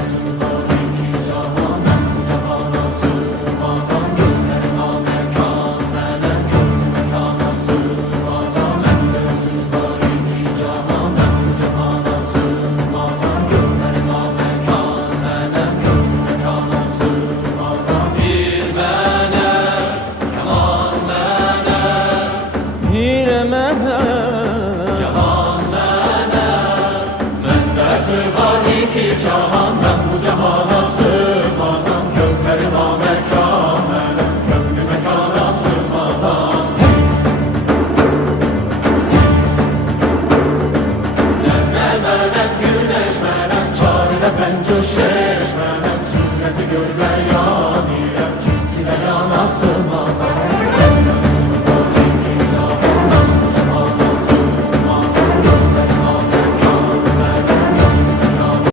sığar iki cahan, ben bu cahana sığmazam. Gönlüme mekan, melek gönlü mekana sığmazam. Bende sığar iki cahan, ben bu cahana sığmazam. Gönlüme mekan, melek gönlü mekana sığmazam. Bir melek, keman melek, Pire melek, cahan melek. Bende sığar iki cahan, ben bu cahana sığmazam. Gönlüme mekan, melek gönlü mekana sığmazam. Zerre melek, güneş melek, çarine pencö şeş melek. Sureti görmeye